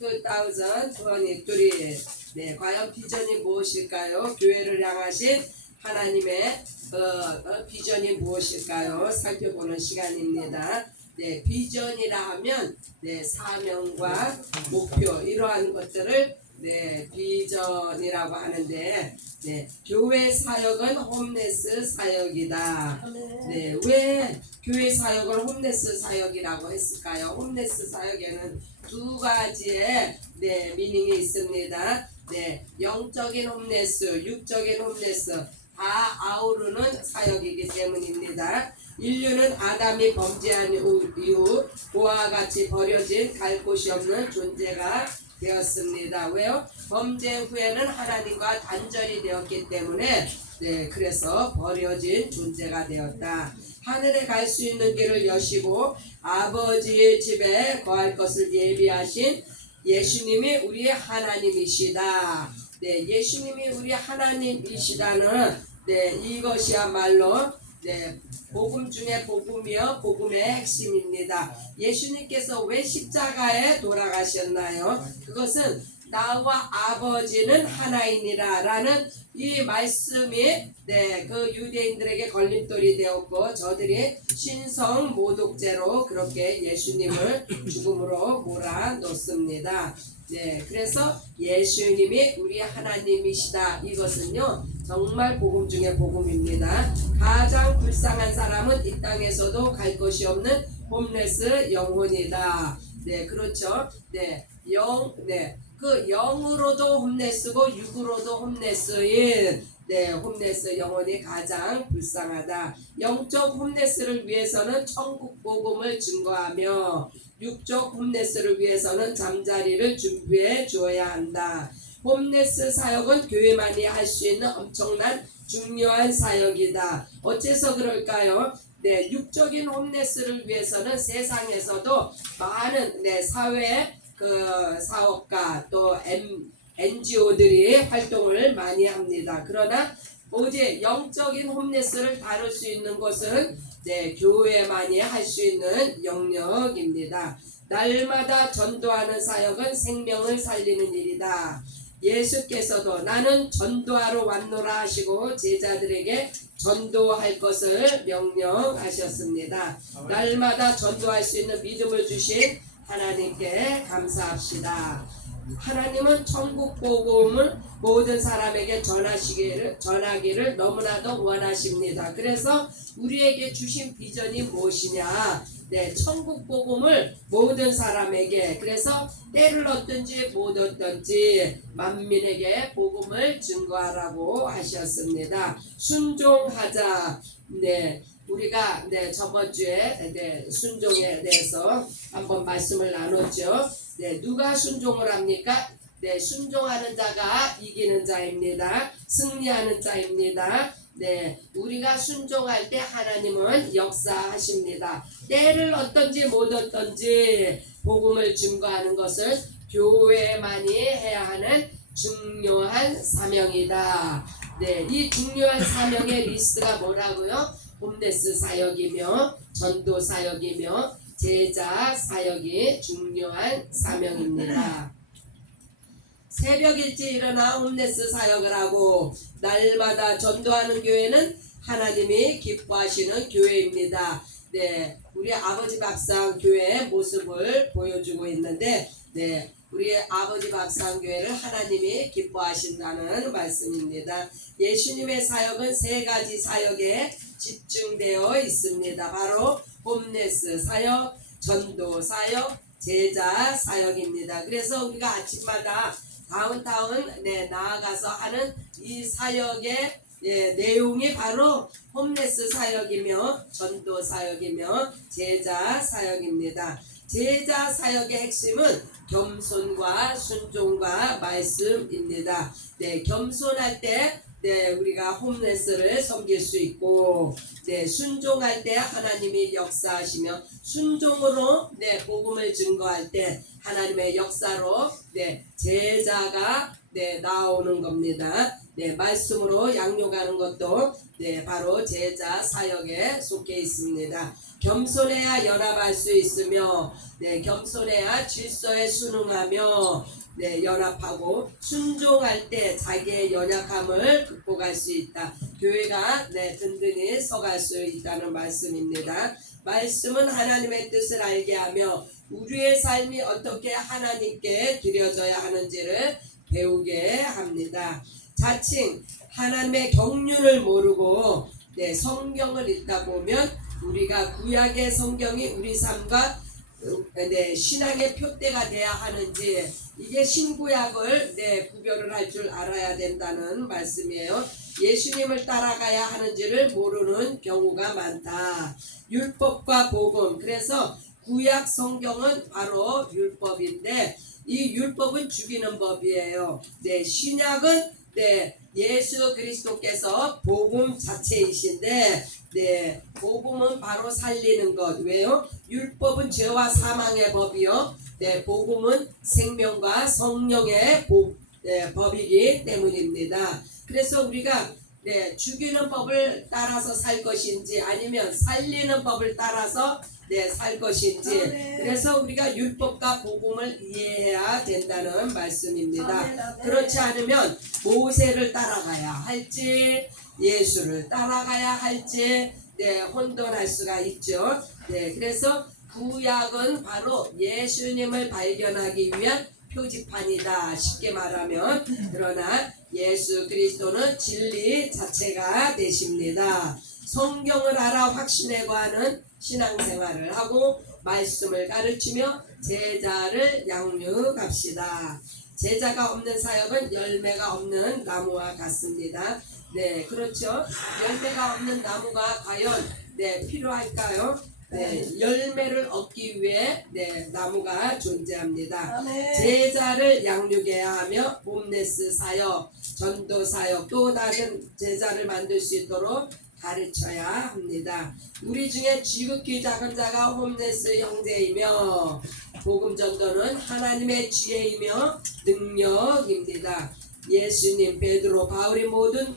2023. 네, 과연 비전이 무엇일까요? 교회를 향하신 하나님의 비전이 무엇일까요? 살펴보는 시간입니다. 네, 비전이라 하면 네, 사명과 목표 이러한 것들을 네, 비전이라고 하는데 네, 교회 사역은 홈레스 사역이다. 네, 왜 교회 사역을 홈레스 사역이라고 했을까요? 홈레스 사역에는 두 가지의 네, 미닝이 있습니다. 네, 영적인 홈레스, 육적인 홈레스 다 아우르는 사역이기 때문입니다. 인류는 아담이 범죄한 이후 그와 같이 버려진 갈 곳이 없는 존재가 되었습니다. 왜요? 범죄 후에는 하나님과 단절이 되었기 때문에 네, 그래서 버려진 존재가 되었다. 하늘에 갈 수 있는 길을 여시고 아버지의 집에 거할 것을 예비하신 예수님이 우리의 하나님이시다. 네, 예수님이 우리 하나님이시다는 네, 이것이야말로 네, 복음 중에 복음이요 복음의 핵심입니다. 예수님께서 왜 십자가에 돌아가셨나요? 그것은 나와 아버지는 하나이니라 라는 이 말씀이 네, 그 유대인들에게 걸림돌이 되었고 저들이 신성 모독죄로 그렇게 예수님을 죽음으로 몰아넣습니다. 네, 그래서 예수님이 우리 하나님이시다. 이것은요 정말 복음 중에 복음입니다. 가장 불쌍한 사람은 이 땅에서도 갈 곳이 없는 홈레스 영혼이다. 네, 그렇죠. 네, 그 영으로도 홈레스고 육으로도 홈레스인 네, 홈레스 영혼이 가장 불쌍하다. 영적 홈레스를 위해서는 천국 복음을 증거하며 육적 홈레스를 위해서는 잠자리를 준비해 주어야 한다. 홈레스 사역은 교회만이 할 수 있는 엄청난 중요한 사역이다. 어째서 그럴까요? 네, 육적인 홈레스를 위해서는 세상에서도 많은 네, 사회 사업가 또 NGO들이 활동을 많이 합니다. 그러나 오직 영적인 홈레스를 다룰 수 있는 곳은 네, 교회만이 할 수 있는 영역입니다. 날마다 전도하는 사역은 생명을 살리는 일이다. 예수께서도 나는 전도하러 왔노라 하시고 제자들에게 전도할 것을 명령하셨습니다. 날마다 전도할 수 있는 믿음을 주신 하나님께 감사합시다. 하나님은 천국 복음을 모든 사람에게 전하기를 너무나도 원하십니다. 그래서 우리에게 주신 비전이 무엇이냐? 네, 천국 복음을 모든 사람에게 그래서 때를 얻든지 못 얻든지 만민에게 복음을 증거하라고 하셨습니다. 순종하자. 네, 우리가 네, 저번 주에 네, 순종에 대해서 한번 말씀을 나눴죠. 네, 누가 순종을 합니까? 네, 순종하는 자가 이기는 자입니다. 승리하는 자입니다. 네, 우리가 순종할 때 하나님은 역사하십니다. 때를 어떤지 못 어떤지 복음을 증거하는 것은 교회만이 해야 하는 중요한 사명이다. 네, 이 중요한 사명의 리스트가 뭐라고요? 홈레스 사역이며 전도 사역이며 제자 사역이 중요한 사명입니다. 새벽 일찍 일어나 홈레스 사역을 하고 날마다 전도하는 교회는 하나님이 기뻐하시는 교회입니다. 네, 우리 아버지 밥상 교회의 모습을 보여주고 있는데 네, 우리 아버지 밥상 교회를 하나님이 기뻐하신다는 말씀입니다. 예수님의 사역은 세 가지 사역에 집중되어 있습니다. 바로 홈레스 사역, 전도 사역, 제자 사역입니다. 그래서 우리가 아침마다 다운타운 네, 나아가서 하는 이 사역의 내용이 바로 홈레스 사역이며 전도 사역이며 제자 사역입니다. 제자 사역의 핵심은 겸손과 순종과 말씀입니다. 네, 겸손할 때 네, 우리가 홈레스를 섬길 수 있고 네, 순종할 때 하나님이 역사하시며 순종으로 네, 복음을 증거할 때 하나님의 역사로 네, 제자가 나오는 겁니다. 말씀으로 양육하는 것도 바로 제자 사역에 속해 있습니다. 겸손해야 연합할 수 있으며 겸손해야 질서에 순응하며 연합하고 순종할 때 자기의 연약함을 극복할 수 있다. 교회가 든든히 서갈 수 있다는 말씀입니다. 말씀은 하나님의 뜻을 알게 하며 우리의 삶이 어떻게 하나님께 드려져야 하는지를 배우게 합니다. 자칭 하나님의 경륜을 모르고 성경을 읽다 보면 우리가 구약의 성경이 우리 삶과 신앙의 표대가 돼야 하는지 이게 신구약을 구별을 할 줄 알아야 된다는 말씀이에요. 예수님을 따라가야 하는지를 모르는 경우가 많다. 율법과 복음, 그래서 구약 성경은 바로 율법인데 이 율법은 죽이는 법이에요. 신약은 예수 그리스도께서 복음 자체이신데 복음은 바로 살리는 것. 왜요? 율법은 죄와 사망의 법이요. 복음은 생명과 성령의 법이기 때문입니다. 그래서 우리가 죽이는 법을 따라서 살 것인지 아니면 살리는 법을 따라서 살 것인지 그래서 우리가 율법과 복음을 이해해야 된다는 말씀입니다. 그렇지 않으면 모세를 따라가야 할지 예수를 따라가야 할지 혼돈할 수가 있죠. 그래서 구약은 바로 예수님을 발견하기 위한 표지판이다. 쉽게 말하면. 그러나 예수 그리스도는 진리 자체가 되십니다. 성경을 알아 확신에 거하는 신앙생활을 하고 말씀을 가르치며 제자를 양육합시다. 제자가 없는 사역은 열매가 없는 나무와 같습니다. 그렇죠. 열매가 없는 나무가 과연 필요할까요? 열매를 얻기 위해 나무가 존재합니다. 제자를 양육해야 하며 홈네스 사역, 전도 사역, 또 다른 제자를 만들 수 있도록 가르쳐야 합니다. 우리 중에 지극히 작은 자가 홈네스 형제이며 복음 전도는 하나님의 지혜이며 능력입니다. 예수님, 베드로, 바울이 모두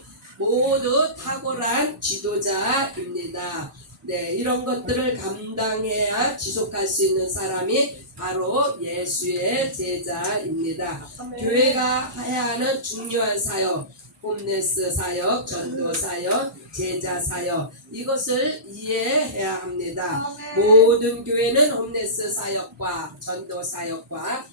탁월한 지도자입니다. 이런 것들을 감당해야 지속할 수 있는 사람이 바로 예수의 제자입니다. 교회가 해야 하는 중요한 사역, 홈네스 사역, 전도 사역, 제자 사역, 이것을 이해해야 합니다. 모든 교회는 홈네스 사역과 전도 사역과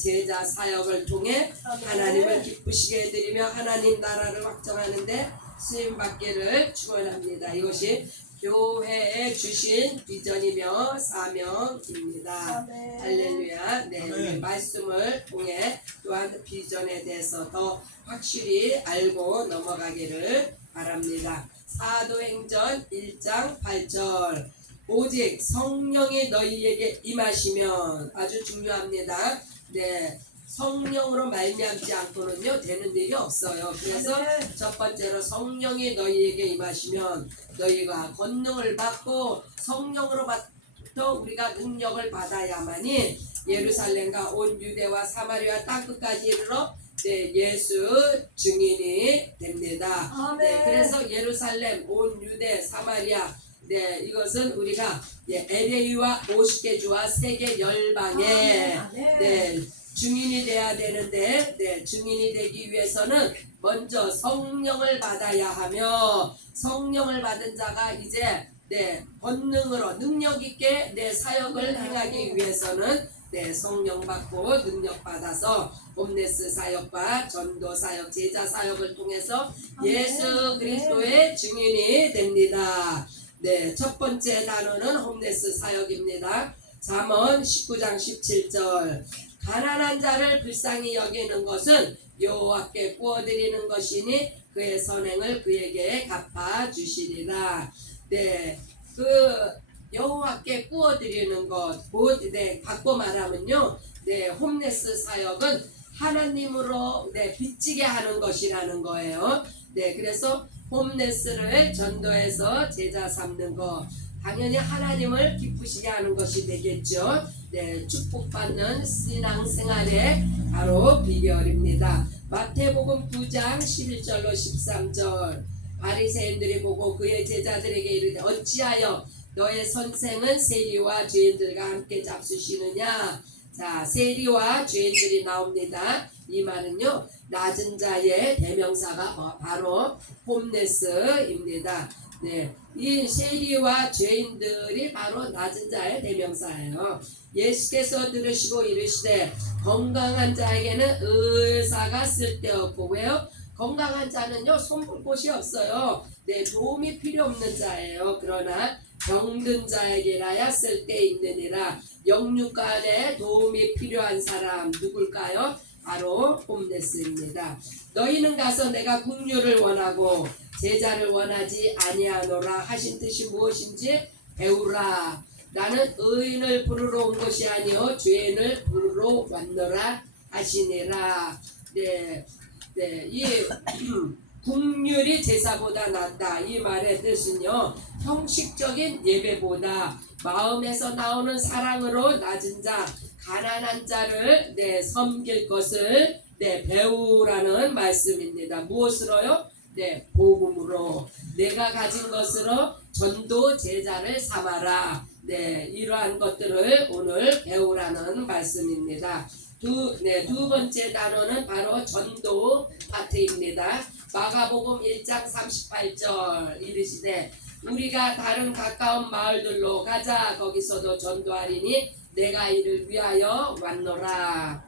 제자 사역을 통해 하나님을 기쁘시게 해드리며 하나님 나라를 확정하는데 쓰임받기를 축원합니다. 이것이 교회에 주신 비전이며 사명입니다. 할렐루야. 오늘 말씀을 통해 또한 비전에 대해서 더 확실히 알고 넘어가기를 바랍니다. 사도행전 1장 8절 오직 성령이 너희에게 임하시면, 아주 중요합니다. 성령으로 말미암지 않고는요 되는 일이 없어요. 그래서 첫 번째로 성령이 너희에게 임하시면 너희가 권능을 받고 성령으로부터 우리가 능력을 받아야만이 예루살렘과 온 유대와 사마리아 땅끝까지 이르러 예수 증인이 됩니다. 그래서 예루살렘, 온 유대, 사마리아 이것은 우리가 LA와 50개 주와 세계 열방에 증인이 돼야 되는데 증인이 되기 위해서는 먼저 성령을 받아야 하며 성령을 받은 자가 이제 권능으로 능력 있게 사역을 행하기 위해서는 성령 받고 능력 받아서 홈네스 사역과 전도 사역, 제자 사역을 통해서 예수 그리스도의 증인이 됩니다. 첫 번째 단어는 홈네스 사역입니다. 잠언 19장 17절 가난한 자를 불쌍히 여기는 것은 여호와께 구워드리는 것이니 그의 선행을 그에게 갚아주시리라. 그 여호와께 구워드리는 것, 바꿔 말하면요, 홈네스 사역은 하나님으로 빚지게 하는 것이라는 거예요. 그래서 홈네스를 전도해서 제자 삼는 것, 당연히 하나님을 기쁘시게 하는 것이 되겠죠. 네, 축복받는 신앙생활의 바로 비결입니다. 마태복음 9장 11절로 13절 바리새인들이 보고 그의 제자들에게 이르되 어찌하여 너의 선생은 세리와 죄인들과 함께 잡수시느냐. 자, 세리와 죄인들이 나옵니다. 이 말은요, 낮은 자의 대명사가 바로 홈네스입니다. 네, 이 세리와 죄인들이 바로 낮은 자의 대명사예요. 예수께서 들으시고 이르시되 건강한 자에게는 의사가 쓸데없고, 왜요? 건강한 자는요, 손볼 곳이 없어요. 네, 도움이 필요 없는 자예요. 그러나 병든 자에게라야 쓸데있느니라. 영육간에 도움이 필요한 사람 누굴까요? 바로 홈네스입니다. 너희는 가서 내가 긍휼을 원하고 제자를 원하지 아니하노라 하신 뜻이 무엇인지 배우라. 나는 의인을 부르러 온 것이 아니요 죄인을 부르러 왔노라 하시니라. 네, 이 긍휼이 제사보다 낫다. 이 말의 뜻은요, 형식적인 예배보다 마음에서 나오는 사랑으로 낮은 자, 가난한 자를 섬길 것을 배우라는 말씀입니다. 무엇으로요? 복음으로. 내가 가진 것으로 전도 제자를 삼아라. 이러한 것들을 오늘 배우라는 말씀입니다. 두 번째 단어는 바로 전도 파트입니다. 마가복음 1장 38절 이르시되 우리가 다른 가까운 마을들로 가자. 거기서도 전도하리니 내가 이를 위하여 왔노라.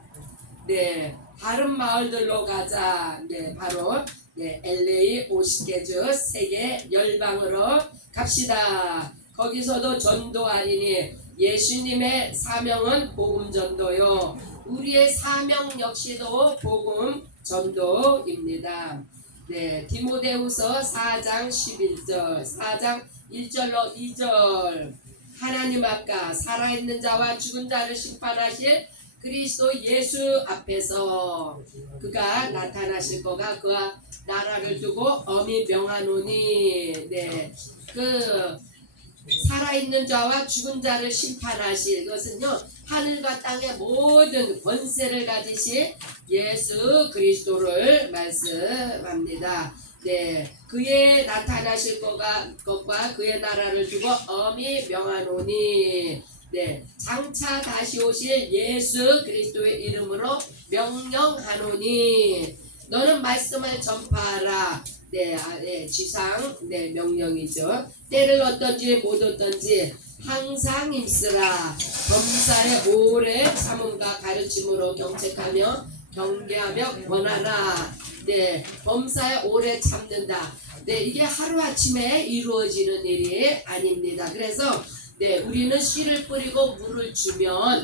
다른 마을들로 가자. 바로 LA, 오시게주 세계 열방으로 갑시다. 거기서도 전도하리니 예수님의 사명은 복음 전도요. 우리의 사명 역시도 복음 전도입니다. 디모데후서 4장 11절, 4장 1절로 2절. 하나님 앞과 살아있는 자와 죽은 자를 심판하실 그리스도 예수 앞에서 그가 나타나실 거가 그와 나라를 두고 엄히 명하노니. 그 살아있는 자와 죽은 자를 심판하실 것은요, 하늘과 땅의 모든 권세를 가지신 예수 그리스도를 말씀합니다. 그의 나타나실 것과 그의 나라를 두고 엄히 명하노니. 장차 다시 오실 예수 그리스도의 이름으로 명령하노니. 너는 말씀을 전파하라. 지상 명령이죠. 때를 어떤지 못 어떤지 항상 힘쓰라. 범사에 오래 참음과 가르침으로 경책하며 경계하며 권하라. 범사에 오래 참는다. 이게 하루아침에 이루어지는 일이 아닙니다. 그래서 우리는 씨를 뿌리고 물을 주면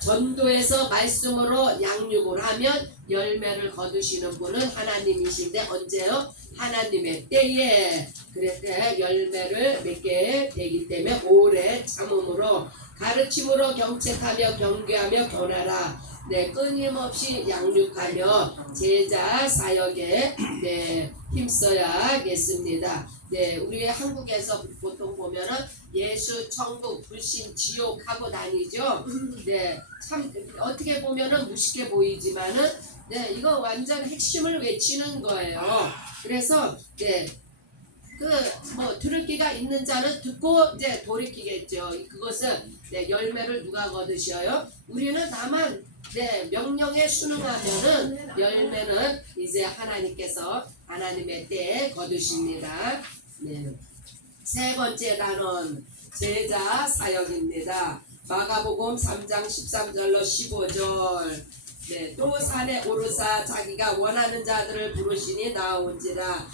전도에서 말씀으로 양육을 하면 열매를 거두시는 분은 하나님이신데, 언제요? 하나님의 때에. 그랬을 열매를 맺게 되기 때문에 오래 참음으로 가르침으로 경책하며 경계하며 권하라. 끊임없이 양육하며 제자 사역에 힘써야겠습니다. 우리 한국에서 보통 보면은 예수, 천국, 불신, 지옥 하고 다니죠. 참 어떻게 보면은 무식해 보이지만은 이거 완전 핵심을 외치는 거예요. 그래서 들을 귀가 있는 자는 듣고 돌이키겠죠. 그것은 열매를 누가 거두셔요? 우리는 다만 명령에 순응하면은 열매는 이제 하나님께서 하나님의 때에 거두십니다. 세 번째 단원 제자 사역입니다. 마가복음 3장 13절로 15절. 또 산에 오르사 자기가 원하는 자들을 부르시니 나온지라.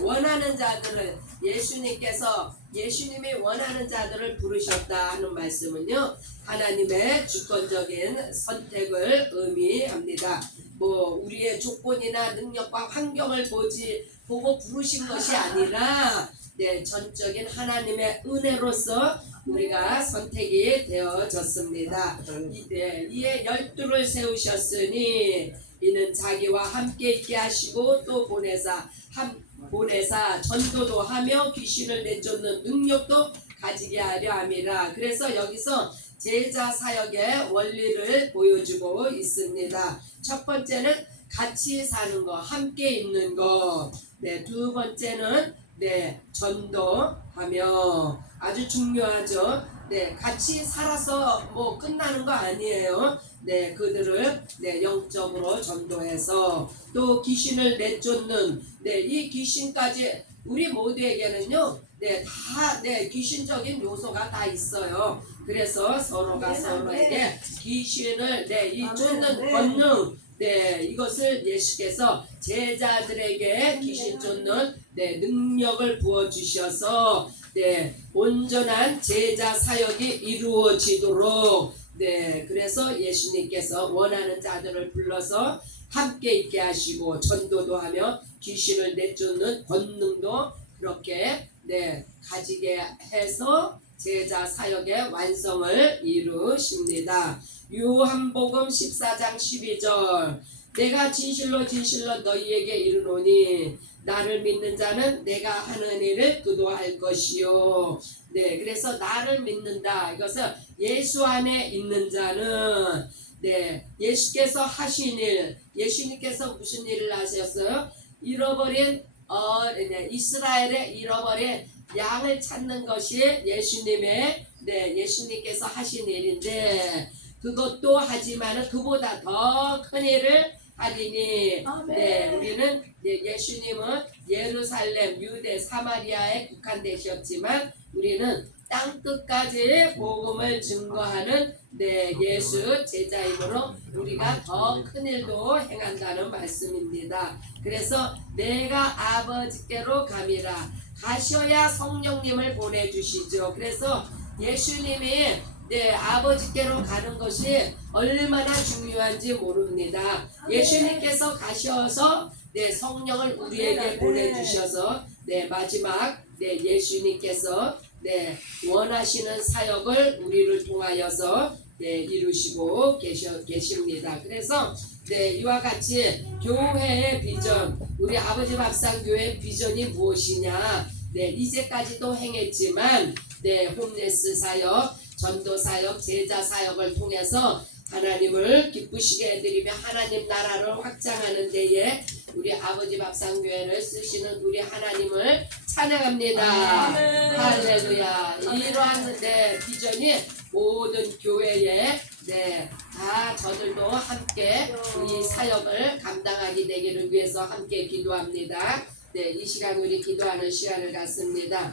원하는 자들을 예수님이 원하는 자들을 부르셨다 하는 말씀은요, 하나님의 주권적인 선택을 의미합니다. 우리의 조건이나 능력과 환경을 보고 부르신 것이 아니라 전적인 하나님의 은혜로서 우리가 선택이 되어졌습니다. 이에 12를 세우셨으니 이는 자기와 함께 있게 하시고 또 보내사 전도도 하며 귀신을 내쫓는 능력도 가지게 하려 함이라. 그래서 여기서 제자 사역의 원리를 보여주고 있습니다. 첫 번째는 같이 사는 거, 함께 있는 거. 네, 두 번째는 전도하며 아주 중요하죠. 같이 살아서 뭐 끝나는 거 아니에요. 그들을 영적으로 전도해서 또 귀신을 내쫓는 이 귀신까지 우리 모두에게는요. 다 귀신적인 요소가 다 있어요. 그래서 서로가 서로에게 귀신을 이 쫓는 권능 이것을 예수께서 제자들에게 귀신 쫓는 능력을 부어 주셔서 온전한 제자 사역이 이루어지도록 그래서 예수님께서 원하는 자들을 불러서 함께 있게 하시고 전도도 하며 귀신을 내쫓는 권능도 그렇게 가지게 해서 제자 사역의 완성을 이루십니다. 요한복음 14장 12절 내가 진실로 진실로 너희에게 이르노니 나를 믿는 자는 내가 하는 일을 그도 할 것이요. 그래서 나를 믿는다. 이것은 예수 안에 있는 자는 예수께서 하신 일, 예수님께서 무슨 일을 하셨어요? 잃어버린 이스라엘의 잃어버린 양을 찾는 것이 예수님께서 하신 일인데 그것도 하지만은 그보다 더 큰 일을 하리니 우리는 예수님은 예루살렘, 유대, 사마리아에 국한되셨지만 우리는 땅 끝까지 복음을 증거하는 예수 제자이므로 우리가 더 큰 일도 행한다는 말씀입니다. 그래서 내가 아버지께로 감이라 가셔야 성령님을 보내주시죠. 그래서 예수님이 아버지께로 가는 것이 얼마나 중요한지 모릅니다. 예수님께서 가셔서 성령을 우리에게 보내주셔서 마지막 예수님께서 원하시는 사역을 우리를 통하여서 이루시고 계십니다. 그래서 이와 같이 교회의 비전, 우리 아버지 밥상교회의 비전이 무엇이냐? 이제까지도 행했지만 홈레스 사역, 전도 사역, 제자 사역을 통해서 하나님을 기쁘시게 해드리며 하나님 나라를 확장하는 데에 우리 아버지 밥상교회를 쓰시는 우리 하나님을 찬양합니다. 할렐루야. 이러한 비전이 모든 교회에 다 저들도 함께 이 사역을 감당하게 되기를 위해서 함께 기도합니다. 이 시간 우리 기도하는 시간을 갖습니다.